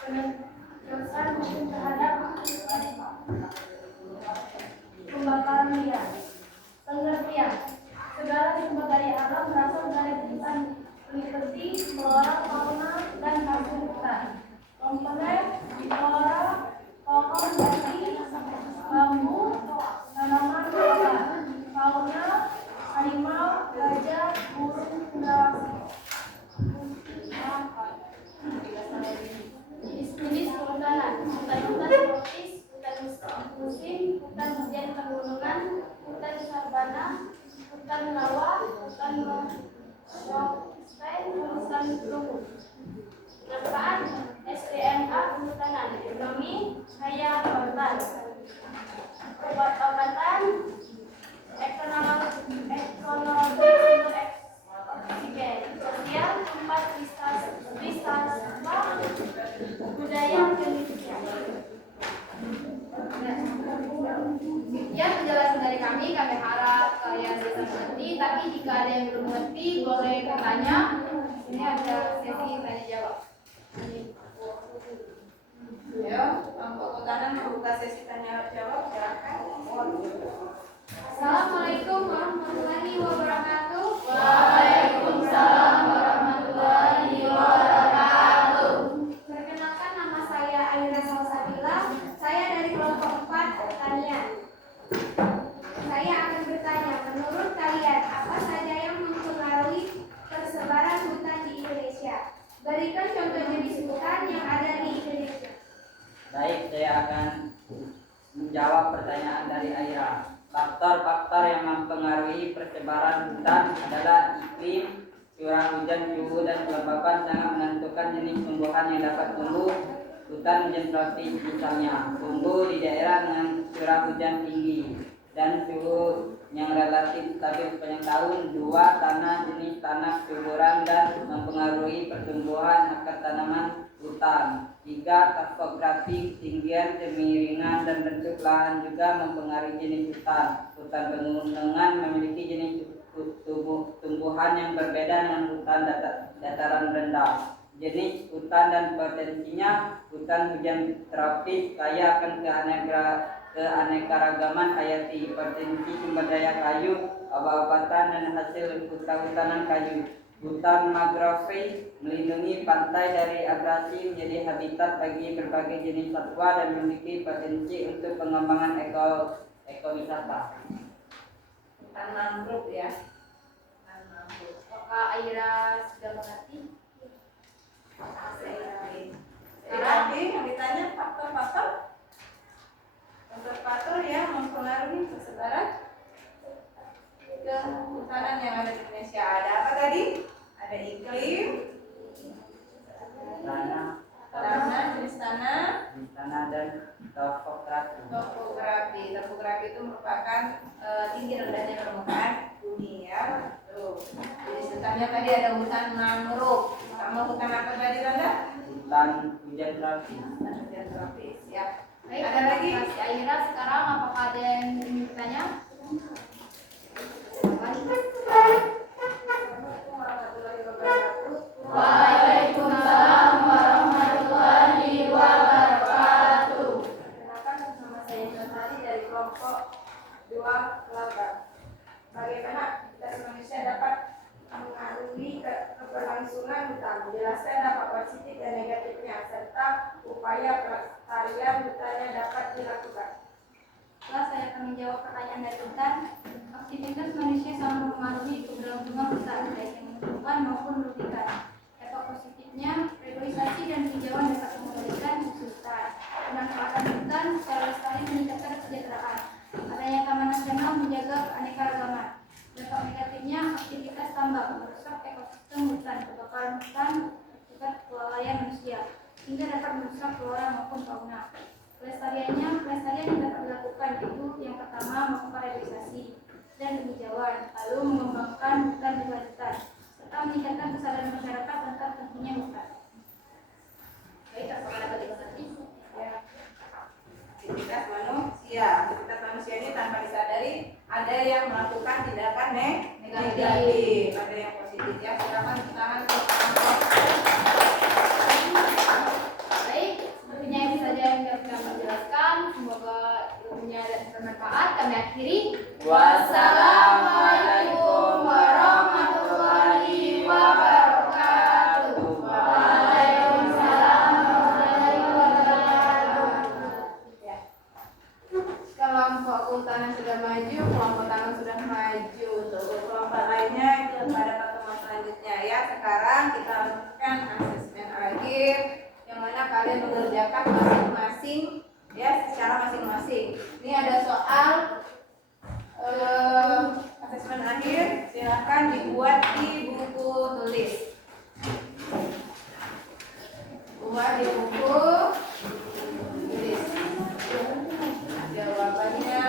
penegasan hukum terhadap pembakaran liar, pengertian segala sumber daya alam berasal dari hutan meliputi flora, fauna, dan hasil hutan. Komponen flora, pohon, jati, bambu, tanaman lokal, fauna, harimau, gajah, burung, unggas. Jenis-jenis kehutanan, hutan-hutan tropis, hutan musim, hutan hujan pegunungan, hutan sabana, hutan rawa, hutan mangrove, hutan lumpur. Manfaat SDMA kehutanan, ekonomi, kaya korban, obat-obatan, ekonomi sumber oksigen, sosial, tempat wisata, budaya, pendidikan. Sekian penjelasan dari kami harap kalian bisa mengerti, tapi jika ada yang belum mengerti boleh bertanya. Ini ada sesi tanya jawab. Ayo, kelompok kehutanan membuka sesi tanya jawab. Silakan. Assalamualaikum warahmatullahi hutan adalah iklim, curah hujan, suhu, dan kelembapan sangat menentukan jenis tumbuhan yang dapat tumbuh. Hutan hujan tropis misalnya tumbuh di daerah dengan curah hujan tinggi dan suhu yang relatif stabil sepanjang tahun. Dua, tanah, jenis tanah, suburan dan mempengaruhi pertumbuhan akar tanaman hutan. Tiga, topografi, ketinggian, kemiringan, dan bentuk lahan juga mempengaruhi jenis hutan. Hutan pegunungan memiliki jenis tumbuhan yang berbeda dengan hutan dataran rendah. Jenis hutan dan potensinya: hutan hujan tropis kaya akan keanekaragaman hayati, potensi sumber daya kayu, obat-obatan, dan hasil hutan-hutanan kayu. Hutan mangrove melindungi pantai dari abrasi, menjadi habitat bagi berbagai jenis satwa dan memiliki potensi untuk pengembangan ekowisata. Hutan mangrove ya. Hutan mangrove. Apakah Aira sudah mengerti? Tadi yang ditanya faktor-faktor yang mempengaruhi persebaran kehutanan yang ada di Indonesia. Ada apa tadi? Ada iklim, tanah, jenis tanah, dan topografi. Topografi itu merupakan tinggi rendahnya permukaan bumi ya. Tuh. Jadi hutannya tadi ada hutan mangrove. Sama hutan apa tadi Tanda? Hutan hujan tropis. Hutan hujan tropis ya. Baik, Ada lagi? Kasih Aira sekarang apakah ada yang ingin bertanya? Waalaikumsalam warahmatullahi wabarakatuh. Perkenalkan, nama saya Nurhali dari kelompok 2 Kelabang. Bagaimana kita Indonesia dapat mengaruhi keberlangsungan hutan, menjelaskan dampak positif dan negatifnya, serta upaya pelestarian hutan yang dapat dilakukan. Setelah saya akan menjawab pertanyaan dari hutan, aktivitas manusia sangat mempengaruhi keberlangsungan hutan, baik yang menguntungkan maupun merugikan. Dampak positifnya, reboisasi dan hijauan dapat memulihkan hutan. Pemanfaatan hutan secara lestari meningkatkan kesejahteraan. Adanya taman nasional menjaga keanekaragaman. Dampak negatifnya, aktivitas tambang merusak ekosistem hutan, kebakaran hutan akibat kelalaian manusia, hingga dapat merusak flora maupun fauna. Pelestarian yang dapat dilakukan itu yang pertama melakukan reboisasi dan penghijauan, lalu mengembangkan hutan berkelanjutan, serta meningkatkan kesadaran masyarakat tentang pentingnya hutan. Baik, apakah dapat dimengerti? Ya. Aktivitas manusia ini tanpa disadari ada yang melakukan tindakan negatif, ada yang positif ya. Silakan tangan. Baik, sepertinya itu saja yang dapat kami jelaskan. Semoga ilmunya bermanfaat. Kami akhiri. Wassalamualaikum warahmatullahi wabarakatuh. Waalaikumsalam warahmatullahi wabarakatuh. Ya. Kelompok kehutanan sudah maju, kelompok tangan sudah maju. Untuk kelompok lainnya itu pada pertemuan selanjutnya ya. Sekarang kita lakukan asesmen akhir, yang mana kalian mengerjakan masing-masing ya, secara masing-masing. Ini ada soal asesmen akhir, silakan dibuat di buku tulis. Buat di buku tulis. Jawabannya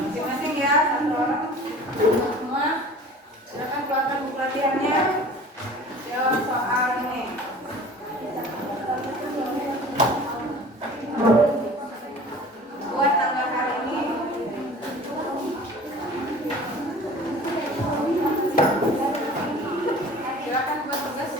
masing-masing ya, satu orang semua. Silakan keluarkan buku latihannya. Jawab soal ini. Buat tanggal hari ini. Silakan buat tugas.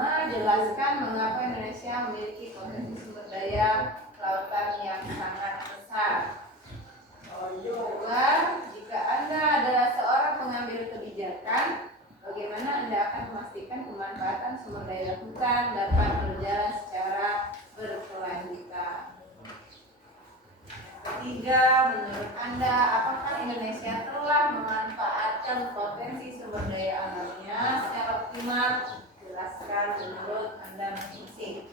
pertama, jelaskan mengapa Indonesia memiliki potensi sumber daya lautan yang sangat besar. Kedua, jika Anda adalah seorang pengambil kebijakan, bagaimana Anda akan memastikan pemanfaatan sumber daya hutan dapat berjalan secara berkelanjutan? Ketiga, menurut Anda, apakah Indonesia telah memanfaatkan potensi sumber daya alamnya secara optimal? Jelaskan menurut Anda masing-masing.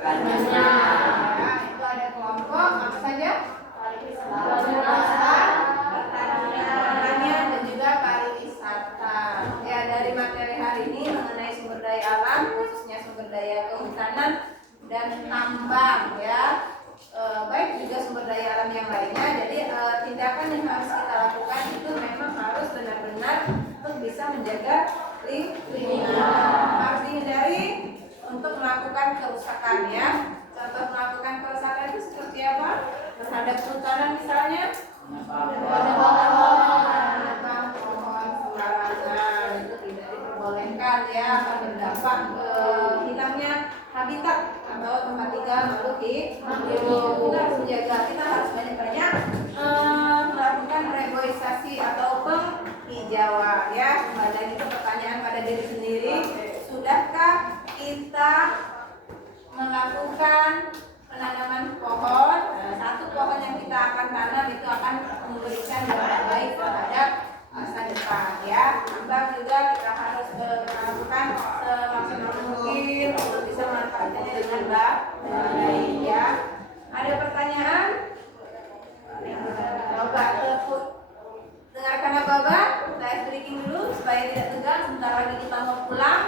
pertanian. Ya, itu ada kelompok apa saja? Pertanian dan juga pariwisata. Ya, dari materi hari ini mengenai sumber daya alam, khususnya sumber daya kehutanan dan tambang ya. Baik juga sumber daya alam yang lainnya. Jadi tindakan yang harus kita lakukan itu memang harus benar-benar untuk bisa menjaga lingkungan. Harus dihindari untuk melakukan kerusakan ya. Contoh melakukan kerusakan itu seperti apa? Terhadap kehutanan misalnya, menebang pohon sembarangan itu tidak diperbolehkan ya, akan berdampak ke hilangnya habitat atau tempat tinggal makhluk hidup. Kita harus menjaga, kita harus banyak-banyak melakukan reboisasi atau penghijauan ya. Kembali lagi ke pertanyaan pada diri sendiri, sudahkah kita melakukan penanaman pohon? Satu pohon yang kita akan tanam itu akan memberikan dampak baik terhadap masa depan ya. Tambang juga kita harus melakukan semaksimal mungkin untuk bisa memanfaatkannya dengan baik ya. Ada pertanyaan? Coba tepuk. Dengarkan apa-apa? Saya breaking dulu supaya tidak tegang. Sebentar lagi kita mau pulang.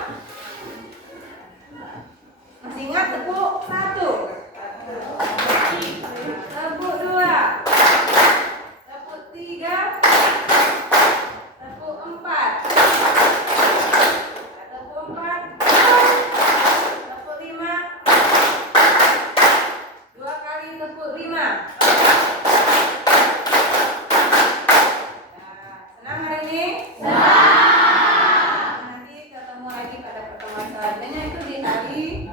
Masih ingat tepuk 1, tepuk 2, tepuk 3, tepuk 4, tepuk 5, 2 kali tepuk 5. Senang hari ini? Senang. Nanti ketemu lagi pada pertemuan selanjutnya itu di hari